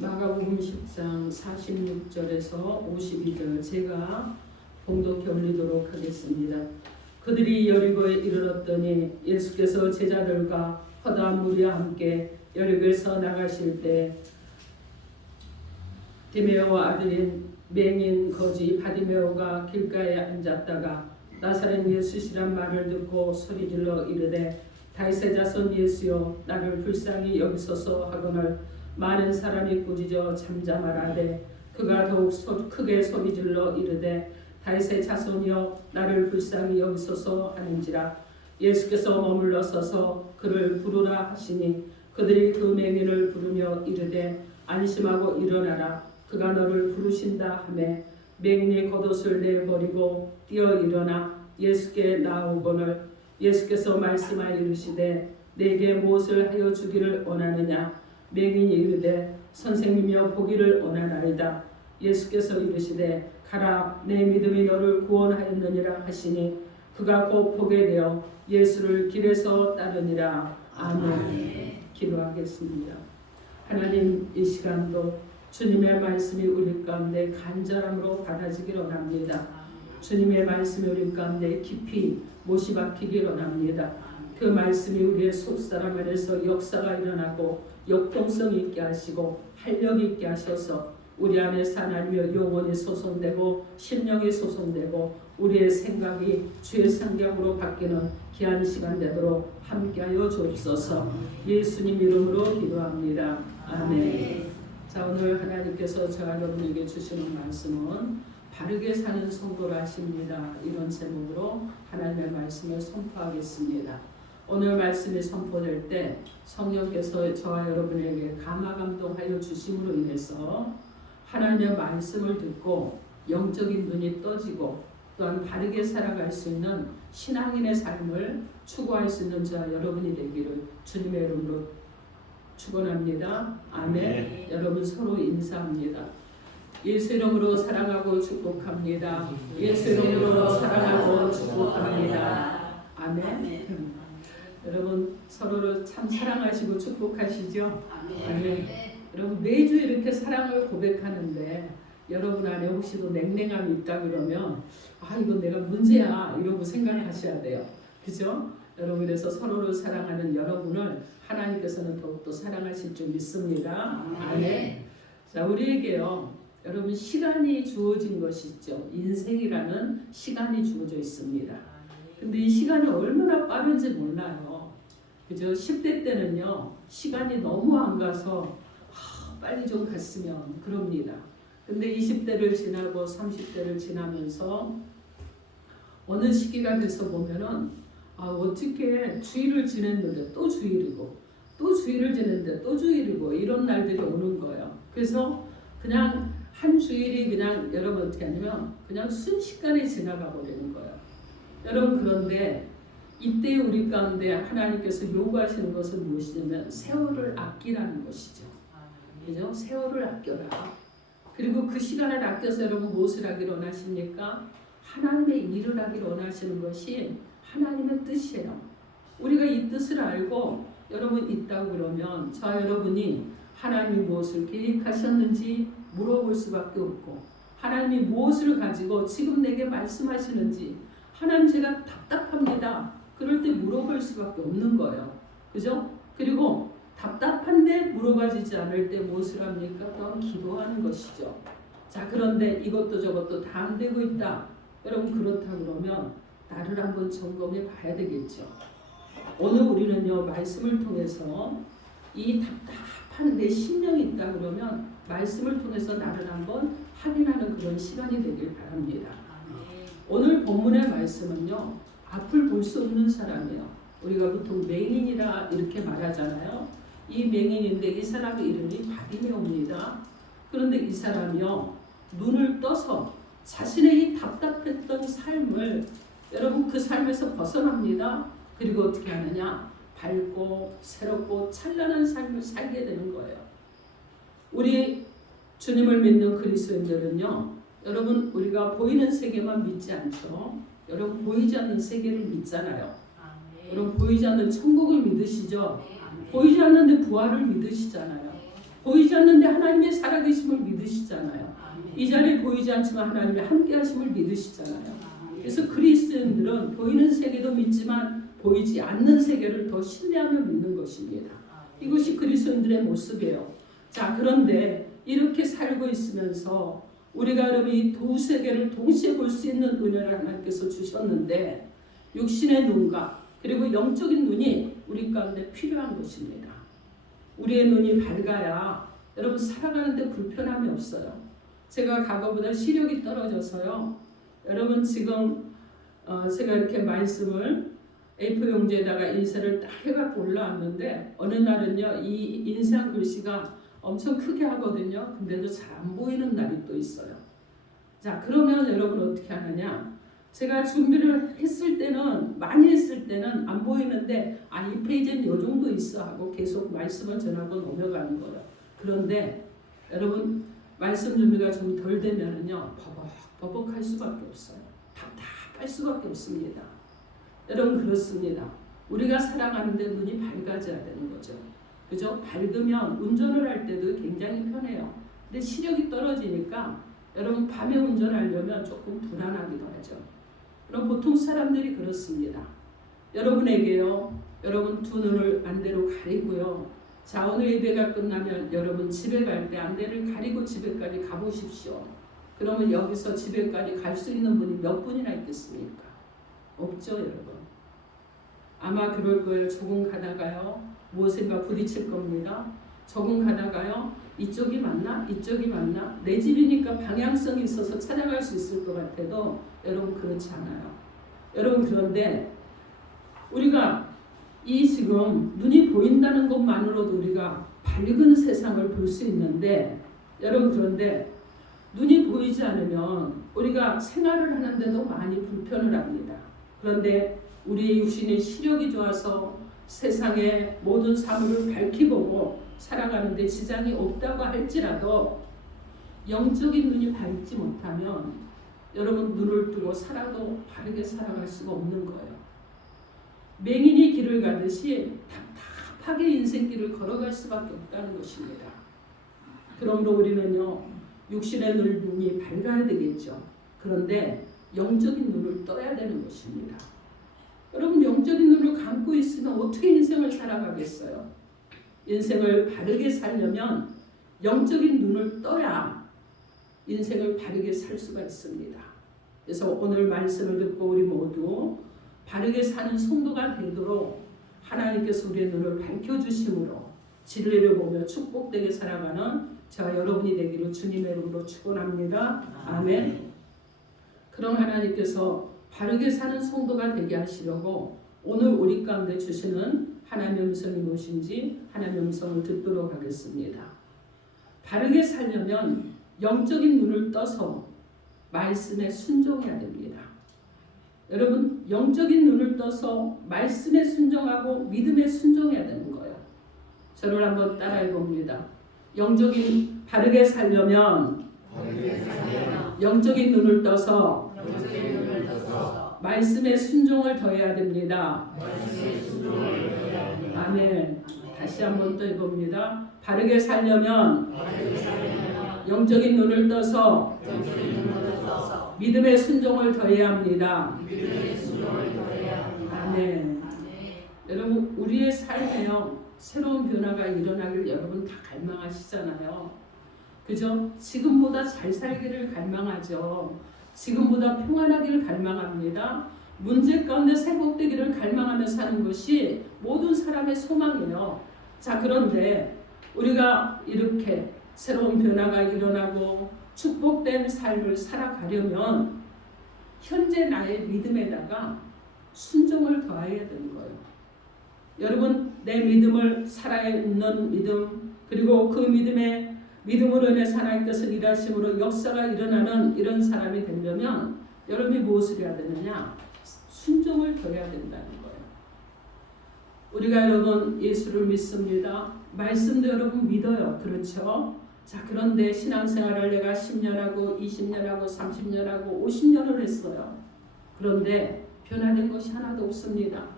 마가복음 10장 46절에서 52절 제가 봉독해 올리도록 하겠습니다. 그들이 여리고에 이르렀더니 예수께서 제자들과 허다한 무리와 함께 여리고에서 나가실 때 디메오 아들인 맹인 거지 바디메오가 길가에 앉았다가 나사렛 예수시란 말을 듣고 소리질러 이르되 다윗의 자손 예수여 나를 불쌍히 여기소서 하거늘 많은 사람이 꾸짖어 잠잠하라되 그가 더욱 크게 소리질러 이르되 다윗의 자손이여 나를 불쌍히 여기소서 하는지라. 예수께서 머물러 서서 그를 부르라 하시니 그들이 그 맹인을 부르며 이르되 안심하고 일어나라 그가 너를 부르신다 하매 맹인이 겉옷을 내버리고 뛰어 일어나 예수께 나아오거늘 예수께서 말씀하여 이르시되 내게 무엇을 하여 주기를 원하느냐. 맹인이 이르되 선생님이여 보기를 원하나이다. 예수께서 이르시되 가라 내 믿음이 너를 구원하였느니라 하시니 그가 곧 보게 되어 예수를 길에서 따르니라. 아멘. 기도하겠습니다. 하나님, 이 시간도 주님의 말씀이 우리 가운데 간절함으로 받아지기를 원합니다. 주님의 말씀이 우리 가운데 깊이 못이 박히기를 원합니다. 그 말씀이 우리의 속사람 안에서 역사가 일어나고 역동성 있게 하시고 활력 있게 하셔서 우리 안에서 하나님의 영혼이 소송되고 심령이 소송되고 우리의 생각이 주의 성경으로 바뀌는 귀한 시간 되도록 함께하여 주옵소서. 예수님 이름으로 기도합니다. 아멘. 자, 오늘 하나님께서 저와 여러분에게 주시는 말씀은 바르게 사는 성도라 하십니다. 이런 제목으로 하나님의 말씀을 선포하겠습니다. 오늘 말씀이 선포될 때 성령께서 저와 여러분에게 감화감동하여 주심으로 인해서 하나님의 말씀을 듣고 영적인 눈이 떠지고 또한 바르게 살아갈 수 있는 신앙인의 삶을 추구할 수 있는 저와 여러분이 되기를 주님의 이름으로 축원합니다. 아멘. 여러분 서로 인사합니다. 예수 이름으로 사랑하고 축복합니다. 예수 이름으로 사랑하고 축복합니다. 아멘. 여러분 서로를 참 사랑하시고 축복하시죠? 아멘. 여러분 매주 이렇게 사랑을 고백하는데 여러분 안에 혹시 또 냉랭함이 있다 그러면 이건 내가 문제야 이러고 생각하셔야 돼요. 그죠? 여러분 그래서 서로를 사랑하는 여러분을 하나님께서는 더욱더 사랑하실 줄 믿습니다. 아멘. 자, 우리에게요 여러분 시간이 주어진 것이 있죠. 인생이라는 시간이 주어져 있습니다. 근데 이 시간이 얼마나 빠른지 몰라요. 그죠? 10대 때는요 시간이 너무 안 가서 빨리 좀 갔으면 그럽니다. 근데 20대를 지나고 30대를 지나면서 어느 시기가 돼서 보면은 어떻게 주일을 지냈는데 또 주일이고 또 주일을 지냈는데 또 주일이고 이런 날들이 오는 거예요. 그래서 그냥 한 주일이 그냥 여러분 어떻게 하냐면 그냥 순식간에 지나가 버리는 거예요. 여러분 그런데 이때 우리 가운데 하나님께서 요구하시는 것은 무엇이냐면 세월을 아끼라는 것이죠. 그죠? 세월을 아껴라. 그리고 그 시간을 아껴서 여러분 무엇을 하기를 원하십니까? 하나님의 일을 하기를 원하시는 것이 하나님의 뜻이에요. 우리가 이 뜻을 알고 여러분 있다고 그러면 저 여러분이 하나님이 무엇을 계획하셨는지 물어볼 수밖에 없고 하나님이 무엇을 가지고 지금 내게 말씀하시는지 하나님 제가 답답합니다. 그럴 때 물어볼 수밖에 없는 거예요. 그죠? 그리고 답답한데 물어봐지지 않을 때 무엇을 합니까? 또한 기도하는 것이죠. 자, 그런데 이것도 저것도 다 안 되고 있다. 여러분 그렇다 그러면 나를 한번 점검해 봐야 되겠죠. 오늘 우리는요 말씀을 통해서 이 답답한 내 심령이 있다 그러면 말씀을 통해서 나를 한번 확인하는 그런 시간이 되길 바랍니다. 오늘 본문의 말씀은요 앞을 볼 수 없는 사람이에요. 우리가 보통 맹인이라 이렇게 말하잖아요. 이 맹인인데 이 사람의 이름이 바디메오입니다. 그런데 이 사람이요 눈을 떠서 자신의 이 답답했던 삶을 여러분 그 삶에서 벗어납니다. 그리고 어떻게 하느냐? 밝고 새롭고 찬란한 삶을 살게 되는 거예요. 우리 주님을 믿는 그리스도인들은요 여러분 우리가 보이는 세계만 믿지 않죠. 여러분 보이지 않는 세계를 믿잖아요. 여러분 보이지 않는 천국을 믿으시죠. 보이지 않는데 부활을 믿으시잖아요. 보이지 않는데 하나님의 살아계심을 믿으시잖아요. 이 자리에 보이지 않지만 하나님의 함께하심을 믿으시잖아요. 그래서 그리스도인들은 보이는 세계도 믿지만 보이지 않는 세계를 더 신뢰하며 믿는 것입니다. 이것이 그리스도인들의 모습이에요. 자, 그런데 이렇게 살고 있으면서 우리가 여러분 이 두 세계를 동시에 볼 수 있는 은혜를 하나님께서 주셨는데 육신의 눈과 그리고 영적인 눈이 우리 가운데 필요한 것입니다. 우리의 눈이 밝아야 여러분 살아가는데 불편함이 없어요. 제가 과거보다 시력이 떨어져서요. 여러분 지금 제가 이렇게 말씀을 A4 용지에다가 인쇄를 딱 해갖고 올라왔는데 어느 날은요 이 인쇄한 글씨가 엄청 크게 하거든요. 근데도 잘 안 보이는 날이 또 있어요. 자, 그러면 여러분 어떻게 하느냐? 제가 준비를 했을 때는 많이 했을 때는 안 보이는데 이 페이지는 이 정도 있어 하고 계속 말씀을 전하고 넘어가는 거예요. 그런데 여러분 말씀 준비가 좀 덜 되면은요 버벅할 수밖에 없어요. 답답할 수밖에 없습니다. 여러분 그렇습니다. 우리가 살아가는데 눈이 밝아져야 되는 거죠. 그죠? 밝으면 운전을 할 때도 굉장히 편해요. 근데 시력이 떨어지니까 여러분 밤에 운전하려면 조금 불안하기도 하죠. 그럼 보통 사람들이 그렇습니다. 여러분에게요. 여러분 두 눈을 안대로 가리고요. 자, 오늘 예배가 끝나면 여러분 집에 갈 때 안대를 가리고 집에까지 가보십시오. 그러면 여기서 집에까지 갈 수 있는 분이 몇 분이나 있겠습니까? 없죠, 여러분. 아마 그럴 거예요. 조금 가다가요. 무엇인가 부딪힐 겁니다. 조금 가다가요. 이쪽이 맞나? 이쪽이 맞나? 내 집이니까 방향성이 있어서 찾아갈 수 있을 것 같아도 여러분 그렇지 않아요. 여러분 그런데 우리가 이 지금 눈이 보인다는 것만으로도 우리가 밝은 세상을 볼 수 있는데 여러분 그런데 눈이 보이지 않으면 우리가 생활을 하는데도 많이 불편을 합니다. 그런데 우리의 육신의 시력이 좋아서 세상의 모든 사물을 밝히 보고 살아가는데 지장이 없다고 할지라도 영적인 눈이 밝지 못하면 여러분 눈을 뜨고 살아도 바르게 살아갈 수가 없는 거예요. 맹인이 길을 가듯이 답답하게 인생길을 걸어갈 수밖에 없다는 것입니다. 그러므로 우리는요 육신의 눈이 밝아야 되겠죠. 그런데 영적인 눈을 떠야 되는 것입니다. 여러분 영적인 눈을 감고 있으면 어떻게 인생을 살아가겠어요? 인생을 바르게 살려면 영적인 눈을 떠야 인생을 바르게 살 수가 있습니다. 그래서 오늘 말씀을 듣고 우리 모두 바르게 사는 성도가 되도록 하나님께서 우리의 눈을 밝혀주심으로 진리를 보며 축복되게 살아가는 저와 여러분이 되기를 주님의 이름으로 축원합니다. 아멘. 그럼 하나님께서 바르게 사는 성도가 되게 하시려고 오늘 우리 가운데 주시는 하나님의 음성이 무엇인지 하나님의 음성을 듣도록 하겠습니다. 바르게 살려면 영적인 눈을 떠서 말씀에 순종해야 됩니다. 여러분 영적인 눈을 떠서 말씀에 순종하고 믿음에 순종해야 되는 거예요. 저를 한번 따라해 봅니다. 영적인 바르게 살려면 영적인 눈을 떠서 말씀에 순종을 더해야 됩니다. 아멘. 다시 한번 또 해봅니다. 바르게 살려면 영적인 눈을 떠서 믿음의 순종을 더해야 합니다. 아멘. 여러분 우리의 삶에요 새로운 변화가 일어나길 여러분 다 갈망하시잖아요. 그죠? 지금보다 잘 살기를 갈망하죠. 지금보다 평안하기를 갈망합니다. 문제 가운데 회복되기를 갈망하며 사는 것이 모든 사람의 소망이에요. 자, 그런데 우리가 이렇게 새로운 변화가 일어나고 축복된 삶을 살아가려면 현재 나의 믿음에다가 순종을 더해야 되는 거예요. 여러분 내 믿음을 살아있는 믿음 그리고 그 믿음으로 인해서 하나님께서 일하심으로 역사가 일어나는 이런 사람이 되려면 여러분이 무엇을 해야 되느냐? 순종을 더해야 된다는 거예요. 우리가 여러분 예수를 믿습니다. 말씀도 여러분 믿어요. 그렇죠? 자, 그런데 신앙생활을 내가 10년하고 20년하고 30년하고 50년을 했어요. 그런데 변화된 것이 하나도 없습니다.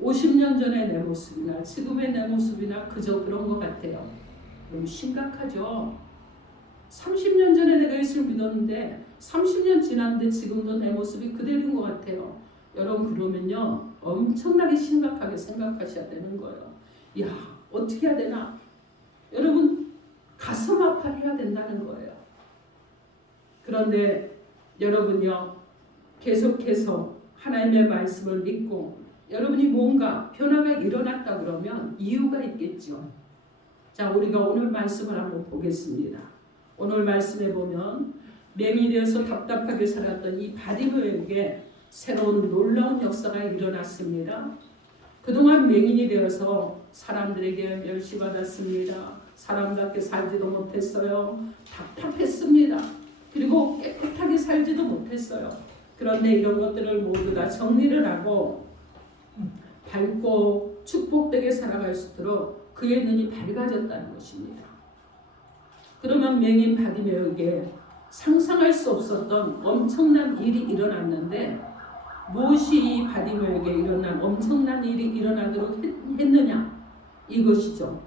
50년 전의 내 모습이나 지금의 내 모습이나 그저 그런 것 같아요. 너무 심각하죠. 30년 전에 내가 예수를 믿었는데 30년 지났는데 지금도 내 모습이 그대로인 것 같아요. 여러분 그러면요 엄청나게 심각하게 생각하셔야 되는 거예요. 야 어떻게 해야 되나? 여러분 가슴 아파해야 된다는 거예요. 그런데 여러분요 계속해서 하나님의 말씀을 믿고 여러분이 뭔가 변화가 일어났다 그러면 이유가 있겠죠. 자 우리가 오늘 말씀을 한번 보겠습니다. 오늘 말씀에 보면 맹인이 되어서 답답하게 살았던 이 바디메오에게 새로운 놀라운 역사가 일어났습니다. 그동안 맹인이 되어서 사람들에게 멸시받았습니다. 사람답게 살지도 못했어요. 답답했습니다. 그리고 깨끗하게 살지도 못했어요. 그런데 이런 것들을 모두 다 정리를 하고 밝고 축복되게 살아갈 수 있도록 그의 눈이 밝아졌다는 것입니다. 그러면 맹인 바디메오에게 상상할 수 없었던 엄청난 일이 일어났는데 무엇이 이 바디메오에게 일어난 엄청난 일이 일어나도록 했느냐? 이것이죠.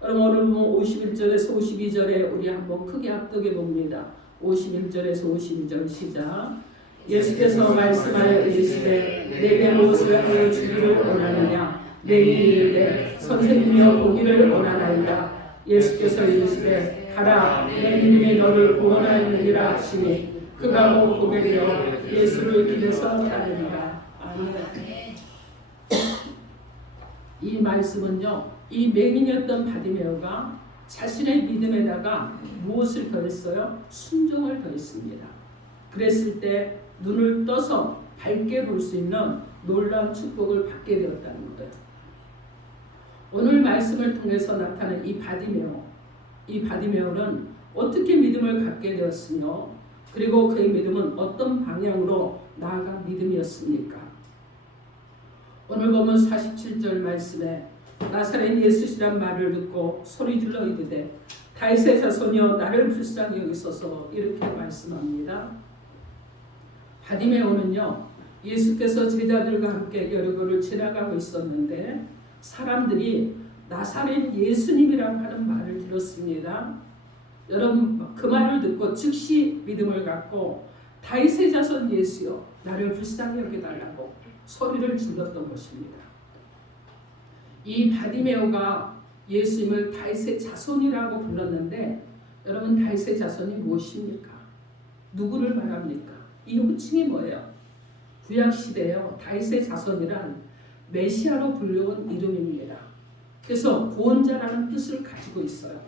그럼 오늘 51절에서 52절에 우리 한번 크게 합독해 봅니다. 51절에서 52절 시작. 예수께서 말씀하여 이르시되 내게 무엇을 하여 주기를 원하느냐? 맹인이 이르되 선생님이여 보기를 원하나이다. 예수께서 이르시되 가라 내 믿음이 너를 구원하였느니라 하시니 그가 보게 되어 예수를 길에서 따르니라. 아멘. 이 말씀은요 이 맹인이었던 바디메오가 자신의 믿음에다가 무엇을 더했어요? 순종을 더했습니다. 그랬을 때 눈을 떠서 밝게 볼 수 있는 놀라운 축복을 받게 되었다는 거예요. 오늘 말씀을 통해서 나타난 이 바디메오는 어떻게 믿음을 갖게 되었으며 그리고 그의 믿음은 어떤 방향으로 나아간 믿음이었습니까? 오늘 보면 47절 말씀에 나사렛 예수시란 말을 듣고 소리질러 이르되 다윗의 자손이여 나를 불쌍히 여기소서 이렇게 말씀합니다. 바디메오는요 예수께서 제자들과 함께 여리고를 지나가고 있었는데 사람들이 나사렛 예수님이라고 하는 말을 들었습니다. 여러분 그 말을 듣고 즉시 믿음을 갖고 다윗의 자손 예수여 나를 불쌍히 여겨달라고 소리를 질렀던 것입니다. 이 바디메오가 예수님을 다윗의 자손이라고 불렀는데 여러분 다윗의 자손이 무엇입니까? 누구를 말합니까? 이 호칭이 뭐예요? 구약시대에요. 다윗의 자손이란 메시아로 불려온 이름입니다. 그래서 구원자라는 뜻을 가지고 있어요.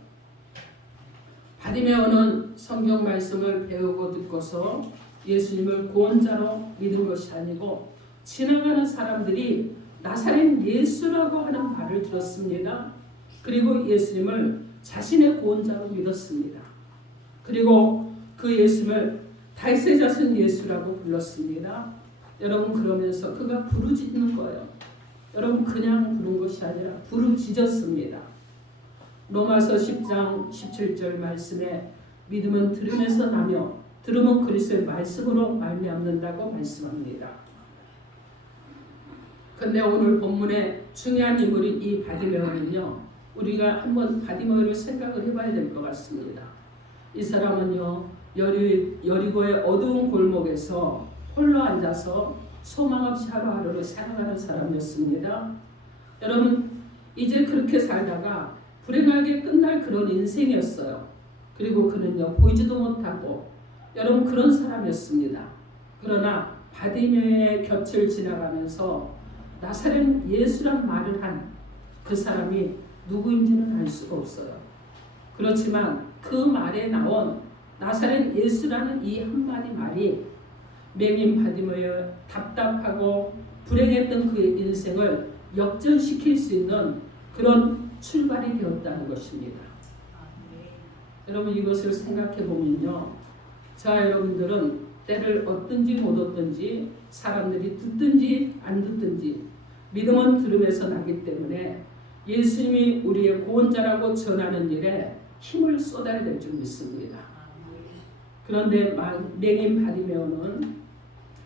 바디메오는 성경 말씀을 배우고 듣고서 예수님을 구원자로 믿은 것이 아니고 지나가는 사람들이 나사렛 예수라고 하는 말을 들었습니다. 그리고 예수님을 자신의 구원자로 믿었습니다. 그리고 그 예수님을 다윗의 자손 예수라고 불렀습니다. 여러분 그러면서 그가 부르짖는 거예요. 여러분 그냥 부른 것이 아니라 부르짖었습니다. 로마서 10장 17절 말씀에 믿음은 들음에서 나며 들음은 그리스도의 말씀으로 말미암는다고 말씀합니다. 그런데 오늘 본문의 중요한 인물인 이 바디메오는요 우리가 한번 바디메오를 생각을 해봐야 될 것 같습니다. 이 사람은요 여리고의 어두운 골목에서 홀로 앉아서 소망 없이 하루하루를 살아가는 사람이었습니다. 여러분 이제 그렇게 살다가 불행하게 끝날 그런 인생이었어요. 그리고 그는요 보이지도 못하고 여러분 그런 사람이었습니다. 그러나 바디메오의 곁을 지나가면서 나사렛 예수란 말을 한 그 사람이 누구인지는 알 수가 없어요. 그렇지만 그 말에 나온 나사렛 예수라는 이 한마디 말이 맹인 바디메오의 답답하고 불행했던 그의 인생을 역전시킬 수 있는 그런 출발이 되었다는 것입니다. 여러분 이것을 생각해 보면요. 자 여러분들은 때를 얻든지 못 얻든지 사람들이 듣든지 안 듣든지 믿음은 들음에서 나기 때문에 예수님이 우리의 구원자라고 전하는 일에 힘을 쏟아야 될 줄 믿습니다. 그런데 맹인 바디메오는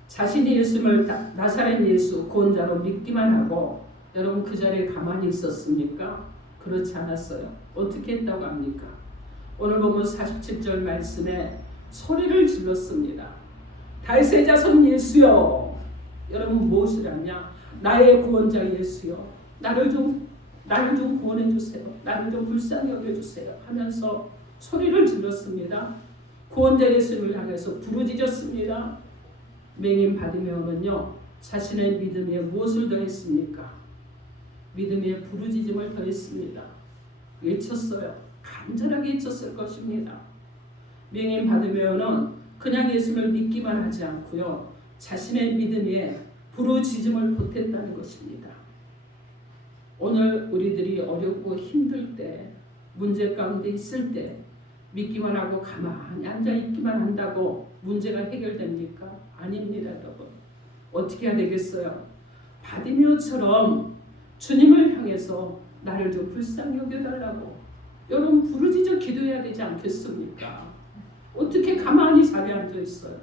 자신이 예수님을 나사렛 예수 구원자로 믿기만 하고 여러분 그 자리에 가만히 있었습니까? 그렇지 않았어요. 어떻게 했다고 합니까? 오늘 보면 47절 말씀에 소리를 질렀습니다. 다윗의 자손 예수여. 여러분 무엇을 하냐? 나의 구원자 예수여. 나를 좀 구원해 주세요. 나를 좀 불쌍히 여겨 주세요. 하면서 소리를 질렀습니다. 구원자 예수를 향해서 부르짖었습니다. 맹인 바디메오는요, 자신의 믿음에 무엇을 더했습니까? 믿음의 부르짖음을 더했습니다. 외쳤어요. 간절하게 외쳤을 것입니다. 맹인 바디메오는 그냥 예수를 믿기만 하지 않고요, 자신의 믿음에 부르짖음을 보탰다는 것입니다. 오늘 우리들이 어렵고 힘들 때, 문제 가운데 있을 때 믿기만 하고 가만히 앉아있기만 한다고 문제가 해결됩니까? 아닙니다, 여러분. 어떻게 해야 되겠어요? 바디메오처럼 주님을 향해서 나를 좀 불쌍히 여겨달라고 여러분 부르짖어 기도해야 되지 않겠습니까? 어떻게 가만히 자리에 앉아 있어요?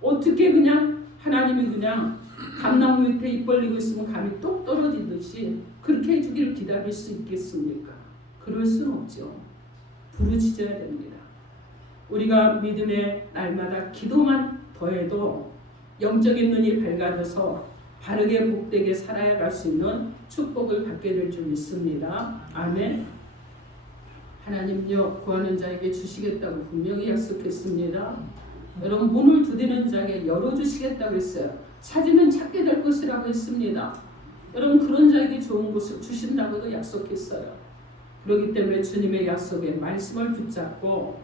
어떻게 그냥 하나님이 그냥 감나무 밑에 입 벌리고 있으면 감이 똑 떨어지듯이 그렇게 해주기를 기다릴 수 있겠습니까? 그럴 수는 없죠. 부르짖어야 됩니다. 우리가 믿음의 날마다 기도만 더해도 영적인 눈이 밝아져서 바르게 복되게 살아야 갈 수 있는 축복을 받게 될 줄 믿습니다. 아멘. 하나님요, 구하는 자에게 주시겠다고 분명히 약속했습니다. 여러분, 문을 두드리는 자에게 열어주시겠다고 했어요. 찾으면 찾게 될 것이라고 했습니다. 여러분, 그런 자에게 좋은 것을 주신다고도 약속했어요. 그렇기 때문에 주님의 약속에 말씀을 붙잡고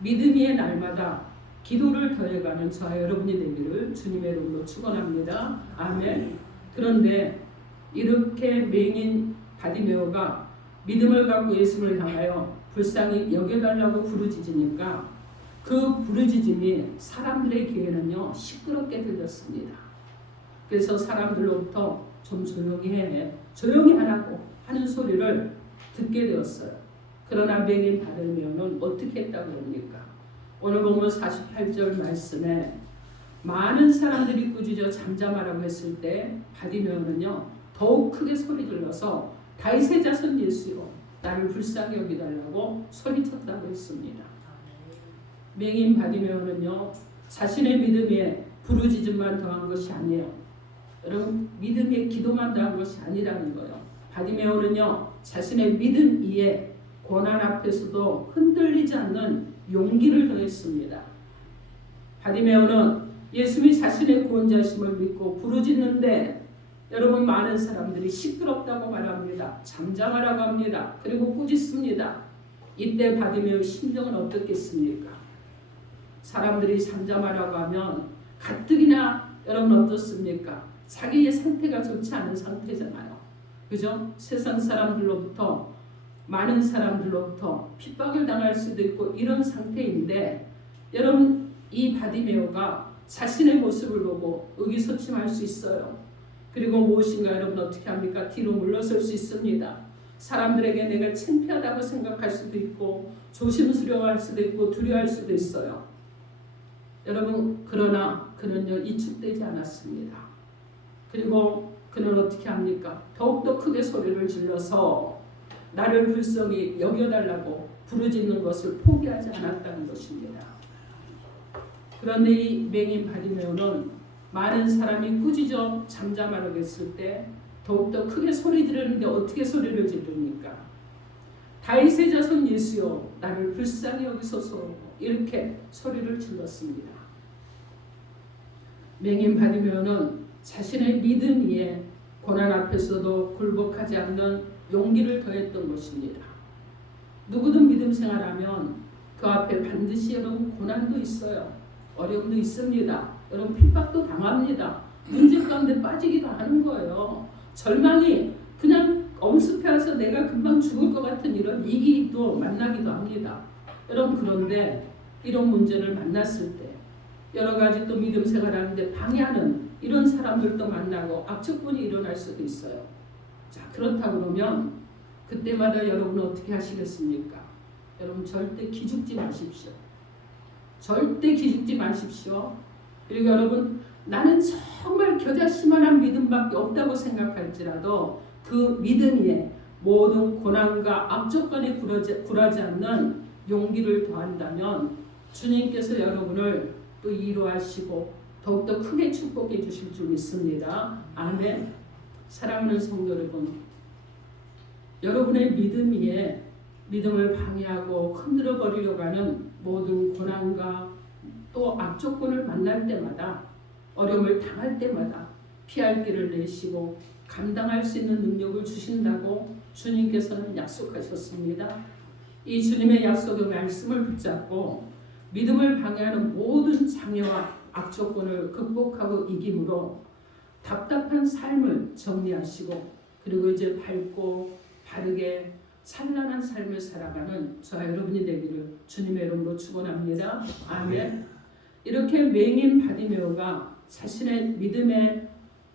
믿음의 날마다 기도를 더해가는 저와 여러분이 되기를 주님의 이름으로 축원합니다. 아멘. 그런데 이렇게 맹인 바디메오가 믿음을 갖고 예수를 향하여 불쌍히 여겨달라고 부르짖으니까 그 부르짖음이 사람들의 귀에는요 시끄럽게 들렸습니다. 그래서 사람들로부터 좀 조용히 하라고 하는 소리를 듣게 되었어요. 그러나 맹인 바디메오는 어떻게 했다고 합니까? 오늘 보면 48절 말씀에 많은 사람들이 꾸짖어 잠잠하라고 했을 때 바디메오는요 더욱 크게 소리 질러서 다윗의 자손 예수여 나를 불쌍히 여기달라고 소리쳤다고 했습니다. 맹인 바디메오는요 자신의 믿음에 부르짖음만 더한 것이 아니에요. 여러분 믿음의 기도만 더한 것이 아니라는 거예요. 바디메오는요 자신의 믿음 위에 고난 앞에서도 흔들리지 않는 용기를 더했습니다. 바디메오는 예수님이 자신의 구원자심을 믿고 부르짖는데 여러분 많은 사람들이 시끄럽다고 말합니다. 잠잠하라고 합니다. 그리고 꾸짖습니다. 이때 바디메오의 심정은 어떻겠습니까? 사람들이 잠잠하라고 하면 가뜩이나 여러분 어떻습니까? 자기의 상태가 좋지 않은 상태잖아요. 그죠? 세상 사람들로부터 많은 사람들로부터 핍박을 당할 수도 있고 이런 상태인데 여러분 이 바디메오가 자신의 모습을 보고 의기소침할 수 있어요. 그리고 무엇인가 여러분 어떻게 합니까? 뒤로 물러설 수 있습니다. 사람들에게 내가 창피하다고 생각할 수도 있고 조심스러워할 수도 있고 두려워할 수도 있어요. 여러분 그러나 그는요 이축되지 않았습니다. 그리고 그는 어떻게 합니까? 더욱더 크게 소리를 질러서 나를 불쌍히 여겨달라고 부르짖는 것을 포기하지 않았다는 것입니다. 그런데 이 맹인 바디메오는 많은 사람이 꾸짖어 잠잠하라고 했을 때 더욱더 크게 소리 지르는데 어떻게 소리를 지릅니까? 다윗의 자손 예수여 나를 불쌍히 여기소서 이렇게 소리를 질렀습니다. 맹인 바디메오는 자신의 믿음 위에 고난 앞에서도 굴복하지 않는 용기를 더했던 것입니다. 누구든 믿음 생활하면 그 앞에 반드시 여러분 고난도 있어요. 어려움도 있습니다. 여러분 핍박도 당합니다. 문제 가운데 빠지기도 하는 거예요. 절망이 그냥 엄습해서 내가 금방 죽을 것 같은 이런 위기도 만나기도 합니다. 여러분 그런데 이런 문제를 만났을 때 여러 가지 또 믿음 생활하는데 방해하는 이런 사람들도 만나고 악측분이 일어날 수도 있어요. 자 그렇다고 그러면 그때마다 여러분은 어떻게 하시겠습니까? 여러분 절대 기죽지 마십시오. 절대 기죽지 마십시오. 그리고 여러분 나는 정말 겨자씨만한 믿음밖에 없다고 생각할지라도 그 믿음 위에 모든 고난과 악조건에 굴하지 않는 용기를 더한다면 주님께서 여러분을 또 위로하시고 더욱더 크게 축복해 주실 줄 믿습니다. 아멘. 사랑하는 성도 여러분, 여러분의 믿음을 방해하고 흔들어 버리려고 하는 모든 고난과 또 악조건을 만날 때마다, 어려움을 당할 때마다 피할 길을 내시고 감당할 수 있는 능력을 주신다고 주님께서는 약속하셨습니다. 이 주님의 약속의 말씀을 붙잡고 믿음을 방해하는 모든 장애와 악조건을 극복하고 이김으로 답답한 삶을 정리하시고, 그리고 이제 밝고 바르게 찬란한 삶을 살아가는 저와 여러분이 되기를 주님의 이름으로 축원합니다. 아멘. 이렇게 맹인 바디메오가 자신의 믿음에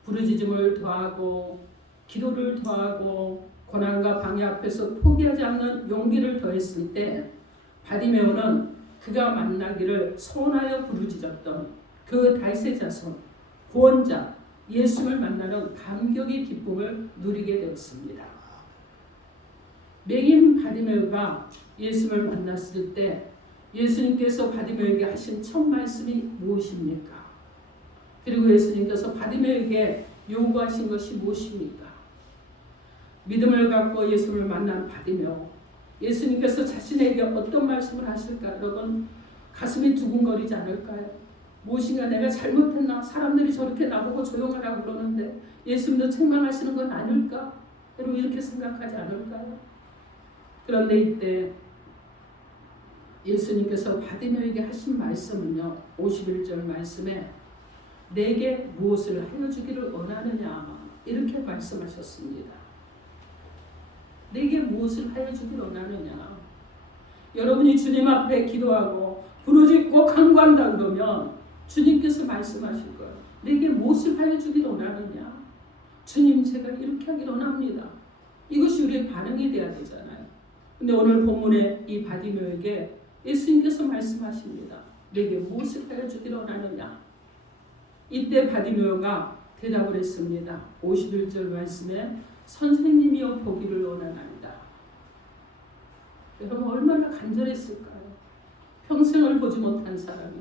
부르짖음을 더하고 기도를 더하고 고난과 방해 앞에서 포기하지 않는 용기를 더했을 때, 바디메오는 그가 만나기를 소원하여 부르짖었던 그 다윗의 자손 구원자 예수를 만나는 감격의 기쁨을 누리게 되었습니다. 맹인 바디메오가 예수를 만났을 때 예수님께서 바디메오에게 하신 첫 말씀이 무엇입니까? 그리고 예수님께서 바디메오에게 요구하신 것이 무엇입니까? 믿음을 갖고 예수를 만난 바디메오, 예수님께서 자신에게 어떤 말씀을 하실까? 여러분, 가슴이 두근거리지 않을까요? 무엇인가 내가 잘못했나? 사람들이 저렇게 나보고 조용하라고 그러는데 예수님도 책망하시는 건 아닐까? 여러분, 이렇게 생각하지 않을까요? 그런데 이때 예수님께서 바디메오에게 하신 말씀은요, 51절 말씀에 내게 무엇을 하여 주기를 원하느냐, 이렇게 말씀하셨습니다. 내게 무엇을 하여 주기를 원하느냐. 여러분이 주님 앞에 기도하고 부르짖고 간구한다 그러면 주님께서 말씀하실 거예요. 내게 무엇을 하여 주기를 원하느냐. 주님, 제가 이렇게 하기를 원합니다. 이것이 우리의 반응이 돼야 되잖아요. 근데 오늘 본문에 이 바디메오에게 예수님께서 말씀하십니다. 내게 무엇을 하여 주기를 원하느냐. 이때 바디메오가 대답을 했습니다. 51절 말씀에 선생님이여 보기를 원하나이다. 여러분, 얼마나 간절했을까요? 평생을 보지 못한 사람이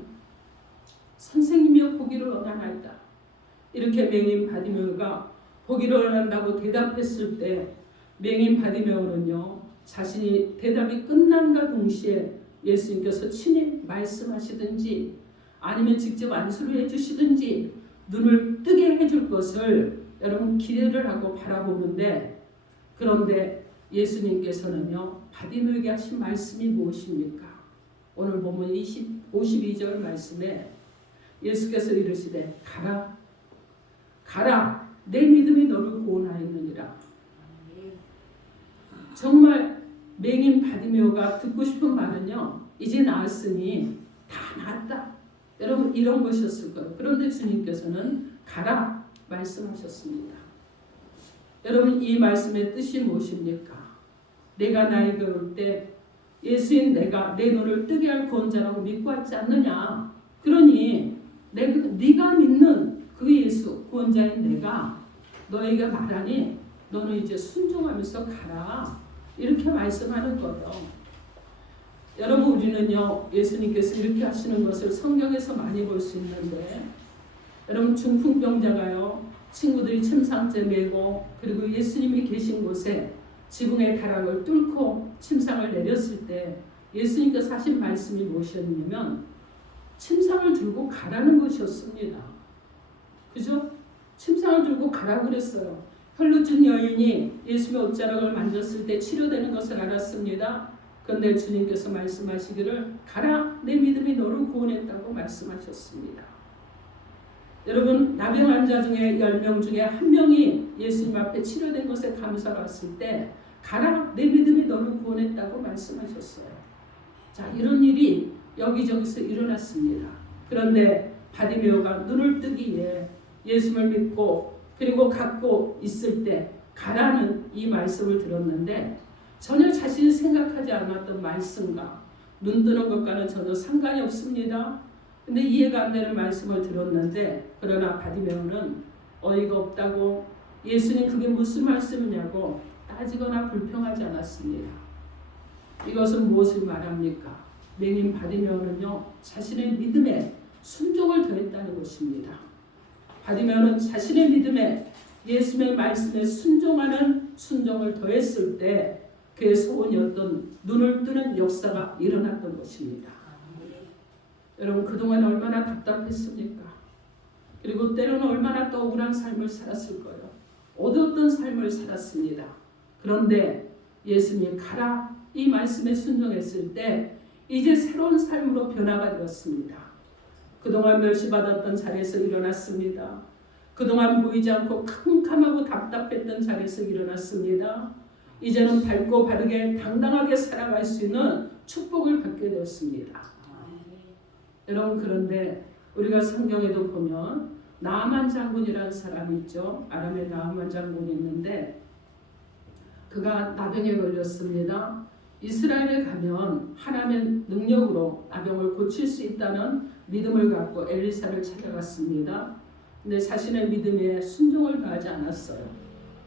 선생님이여 보기를 원하나이다. 이렇게 맹인 바디메오가 보기를 원한다고 대답했을 때 맹인 바디메오는요, 자신이 대답이 끝난과 동시에 예수님께서 친히 말씀하시든지 아니면 직접 안수를 해주시든지 눈을 뜨게 해줄 것을 여러분 기대를 하고 바라보는데, 그런데 예수님께서는요, 바디메오에게 하신 말씀이 무엇입니까? 오늘 보면 52절 말씀에 예수께서 이르시되 가라, 가라, 내 믿음이 너를 구원하였느니라. 정말 맹인 바디메오가 듣고 싶은 말은요, 이제 나았으니 다 나았다. 여러분, 이런 것이었을 거예요. 그런데 주님께서는 가라 말씀하셨습니다. 여러분, 이 말씀의 뜻이 무엇입니까? 내가 나에게 올 때 예수인 내가 내 눈을 뜨게 할 구원자라고 믿고 왔지 않느냐. 그러니 네가 믿는 그 예수 구원자인 내가 너에게 말하니 너는 이제 순종하면서 가라. 이렇게 말씀하는 거예요. 여러분, 우리는요, 예수님께서 이렇게 하시는 것을 성경에서 많이 볼 수 있는데, 여러분, 중풍병자가요, 친구들이 침상째 메고 그리고 예수님이 계신 곳에 지붕의 다락을 뚫고 침상을 내렸을 때 예수님께서 하신 말씀이 무엇이었냐면 침상을 들고 가라는 것이었습니다. 그죠? 침상을 들고 가라 그랬어요. 혈루증 여인이 예수님의 옷자락을 만졌을 때 치료되는 것을 알았습니다. 그런데 주님께서 말씀하시기를 가라, 내 믿음이 너를 구원했다고 말씀하셨습니다. 여러분, 나병 환자 중에 10명 중에 1명이 예수님 앞에 치료된 것에 감사를 했을 때 가라, 내 믿음이 너를 구원했다고 말씀하셨어요. 자, 이런 일이 여기저기서 일어났습니다. 그런데 바디메오가 눈을 뜨기에 예수를 믿고 그리고 갖고 있을 때 가라는 이 말씀을 들었는데 전혀 자신이 생각하지 않았던 말씀과 눈 뜨는 것과는 전혀 상관이 없습니다. 근데 이해가 안 되는 말씀을 들었는데, 그러나 바디메오는 어이가 없다고, 예수님 그게 무슨 말씀이냐고 따지거나 불평하지 않았습니다. 이것은 무엇을 말합니까? 맹인 바디메오는요, 자신의 믿음에 순종을 더했다는 것입니다. 바디메오는 자신의 믿음에 예수의 말씀에 순종하는 순종을 더했을 때 그의 소원이 어떤 눈을 뜨는 역사가 일어났던 것입니다. 여러분, 그동안 얼마나 답답했습니까? 그리고 때로는 얼마나 또 억울한 삶을 살았을 거예요. 어두웠던 삶을 살았습니다. 그런데 예수님이 가라 이 말씀에 순종했을 때 이제 새로운 삶으로 변화가 되었습니다. 그동안 멸시받았던 자리에서 일어났습니다. 그동안 보이지 않고 캄캄하고 답답했던 자리에서 일어났습니다. 이제는 밝고 바르게 당당하게 살아갈 수 있는 축복을 받게 되었습니다. 여러분, 그런데 우리가 성경에도 보면 나아만 장군이라는 사람이 있죠. 아람의 나아만 장군이 있는데 그가 나병에 걸렸습니다. 이스라엘에 가면 하나님의 능력으로 나병을 고칠 수 있다는 믿음을 갖고 엘리사를 찾아갔습니다. 근데 자신의 믿음에 순종을 다하지 않았어요.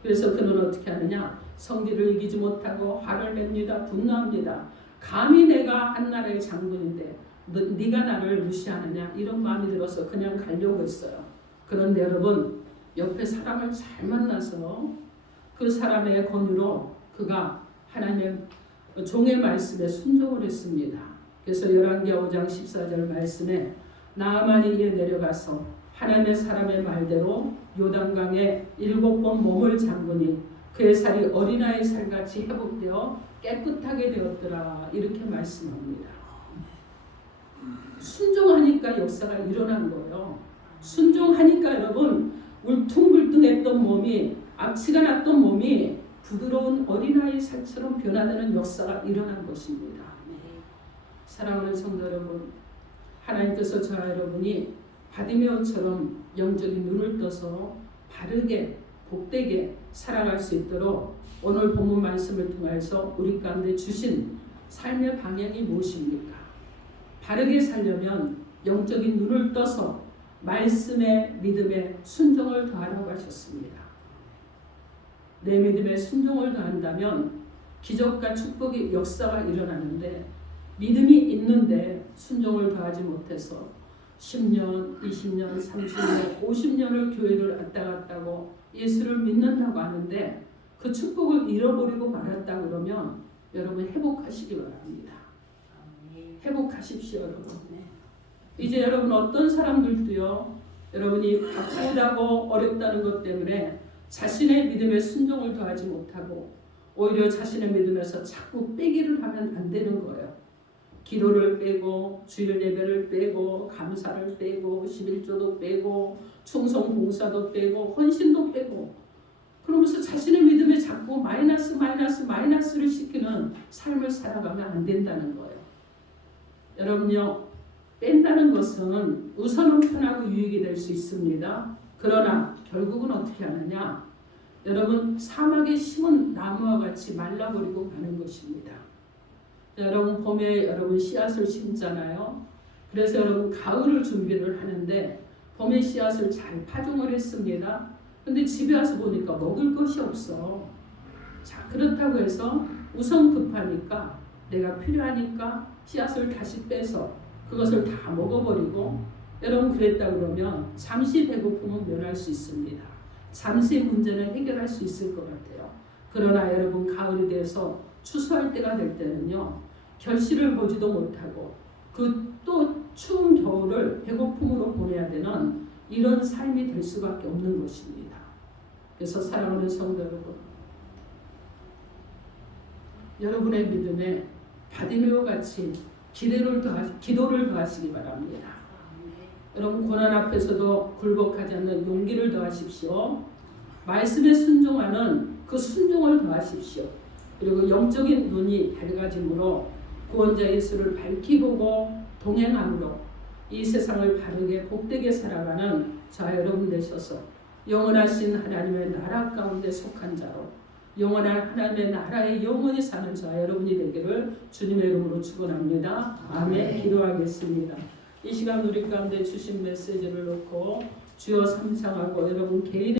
그래서 그는 어떻게 하느냐? 성기를 이기지 못하고 화를 냅니다. 분노합니다. 감히 내가 한 나라의 장군인데 네가 나를 무시하느냐? 이런 마음이 들어서 그냥 가려고 했어요. 그런데 여러분, 옆에 사람을 잘 만나서 그 사람의 권유로 그가 하나님의 종의 말씀에 순종을 했습니다. 그래서 열왕기하 5장 14절 말씀에 나아만이 이에 내려가서 하나님의 사람의 말대로 요단강에 7번 몸을 잠그니 그의 살이 어린아이 살같이 회복되어 깨끗하게 되었더라. 이렇게 말씀합니다. 순종하니까 역사가 일어난 거예요. 순종하니까 여러분, 울퉁불퉁했던 몸이, 악취가 났던 몸이 부드러운 어린아이 살처럼 변화되는 역사가 일어난 것입니다. 사랑하는 성도 여러분, 하나님께서 저와 여러분이 바디메오처럼 영적인 눈을 떠서 바르게 복되게 살아갈 수 있도록 오늘 본문 말씀을 통해서 우리 가운데 주신 삶의 방향이 무엇입니까? 바르게 살려면 영적인 눈을 떠서 말씀에 믿음에 순종을 더하라고 하셨습니다. 내 믿음에 순종을 더한다면 기적과 축복의 역사가 일어나는데 믿음이 있는데 순종을 더하지 못해서 10년, 20년, 30년, 50년을 교회를 왔다 갔다고 예수를 믿는다고 하는데 그 축복을 잃어버리고 말았다 그러면 여러분 회복하시기 바랍니다. 회복하십시오, 여러분. 이제 여러분 어떤 사람들도요, 여러분이 바쁘다고 어렵다는 것 때문에 자신의 믿음에 순종을 더하지 못하고 오히려 자신의 믿음에서 자꾸 빼기를 하면 안 되는 거예요. 기도를 빼고 주일 예배를 빼고 감사를 빼고 11조도 빼고 충성 봉사도 빼고 헌신도 빼고 그러면서 자신의 믿음에 자꾸 마이너스를 시키는 삶을 살아가면 안 된다는 거예요. 여러분요, 뺀다는 것은 우선은 편하고 유익이 될 수 있습니다. 그러나 결국은 어떻게 하느냐? 여러분, 사막에 심은 나무와 같이 말라버리고 가는 것입니다. 여러분, 봄에 여러분 씨앗을 심잖아요. 그래서 여러분 가을을 준비를 하는데 봄에 씨앗을 잘 파종을 했습니다. 근데 집에 와서 보니까 먹을 것이 없어. 자, 그렇다고 해서 우선 급하니까 내가 필요하니까 씨앗을 다시 빼서 그것을 다 먹어버리고 여러분 그랬다 그러면 잠시 배고픔은 면할 수 있습니다. 잠시 문제는 해결할 수 있을 것 같아요. 그러나 여러분 가을이 돼서 추수할 때가 될 때는요, 결실을 보지도 못하고 그 또 추운 겨울을 배고픔으로 보내야 되는 이런 삶이 될 수밖에 없는 것입니다. 그래서 사랑하는 성도 여러분, 여러분의 믿음에 바디메오 같이 기도를 더하시기 바랍니다. 여러분 고난 앞에서도 굴복하지 않는 용기를 더하십시오. 말씀에 순종하는 그 순종을 더하십시오. 그리고 영적인 눈이 밝아짐으로 구원자 예수를 밝히 보고 동행함으로 이 세상을 바르게 복되게 살아가는 자 여러분 되셔서 영원하신 하나님의 나라 가운데 속한 자로 영원한 하나님의 나라에 영원히 사는 자 여러분이 되기를 주님의 이름으로 축원합니다. 아멘. 기도하겠습니다. 이 시간 우리 가운데 주신 메시지를 놓고 주여 삼상하고 여러분 개인의